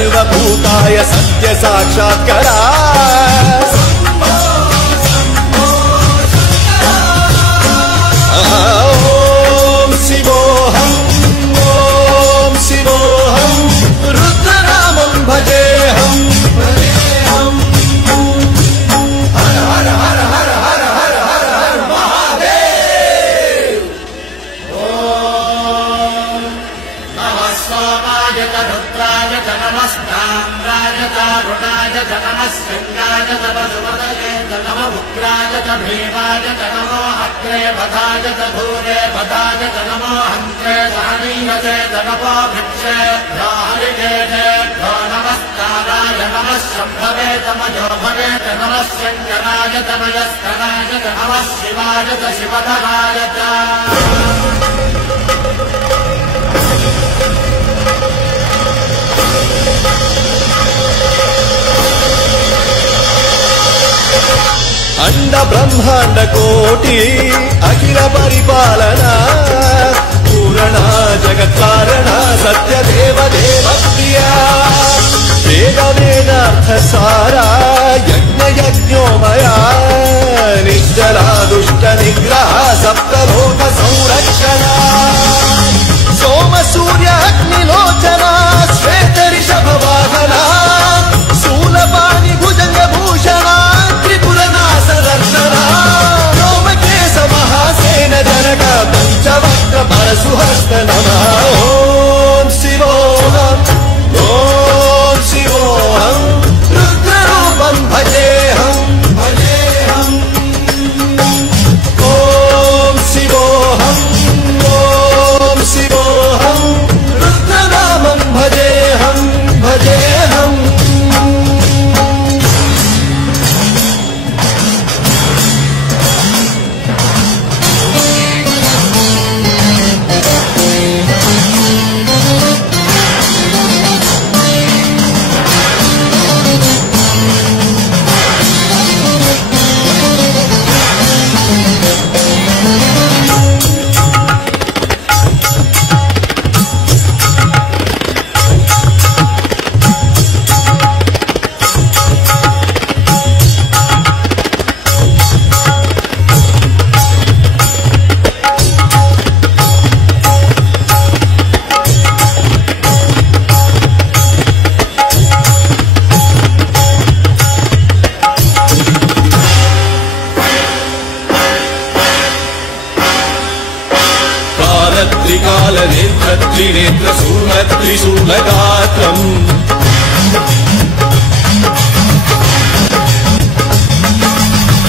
सर्वभूताय सत्य साक्षात्करा ओम शिवोऽहम् ओम शिवोऽहम् रुद्रनामं भजेऽहम् हर हर हर हर हर हर हर हर महादेव। ओम नमः सोमाय च रुद्राय च नमस्ताम्राय च रुणाय च नमः शृङ्गाय च वसुमतये च नमः उग्राय च भीमाय च नमो अग्रे वधाय च धूरे वधाय च नमो हन्त्रे सहनीयते च नमो वृक्षे हरिकेशेभ्यो नमस्काराय नमः शम्भवे च मयोभवे च नमः शङ्कराय च मयस्कराय च नमः शिवाय च शिवधराय च। अंड ब्रह्मांड कोटि अखिल परिपालना पूरणा जगत्कारणा सत्य देव देव प्रिया वेद वेदार्थ सारा यज्ञ यज्ञोमया निश्चला दुष्ट निग्रह सप्तलोक संरक्षणा सोम सूर्य अग्निलोचना श्वेत ऋषभ वाहना शूलपाणि भुजंग भूषणा रोमकेश महासेन जनक पंचवक्त्र परशुहस्त नमः। ओम शिवोऽहम् ओम शिवोऽहम् रुद्ररूपं भजेऽहम् भजेऽहम्। ओम शिवोऽहम् ओम शिवोऽहम् रुद्रनामं भजेऽहम् भजेऽहम्। त्रिनेत्र त्रिशूलगात्रम्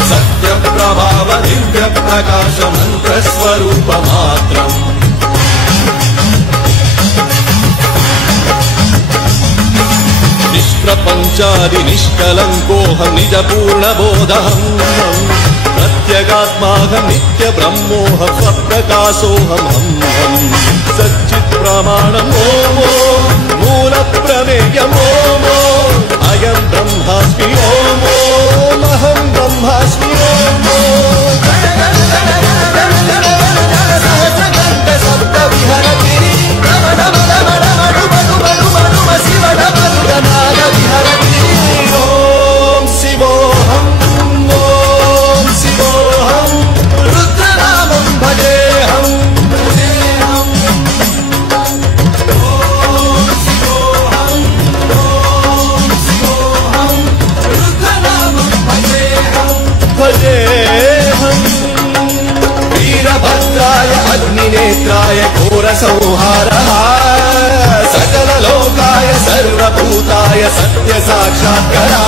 सत्यप्रभाव दिव्य प्रकाश मन्त्रस्वरूपमात्रम् निष्प्रपञ्चादि निष्कलङ्कोऽहं निजपूर्णबोधहम् प्रत्यगात्माहं नित्य ब्रह्मोऽहं स्वप्रकाशोऽहम् सच्चित् प्रमाणम् ओमो मूल प्रमेयम् ओमो अयं ब्रह्मास्मि ओमो अहं ब्रह्मास्मि ओमो शब्द विहरति विहरति। ओम शिवोऽहम् ओम शिवोऽहम् रुद्रनामं भजेऽहम् भजेऽहम्। ओम शिवोऽहम् रुद्रनामं भजेऽहम् भजेऽहम्। वीरभद्राय अग्निनेत्राय घोरसंहारः सकललोकाय सर्वभूताय सत्य साक्षात्करा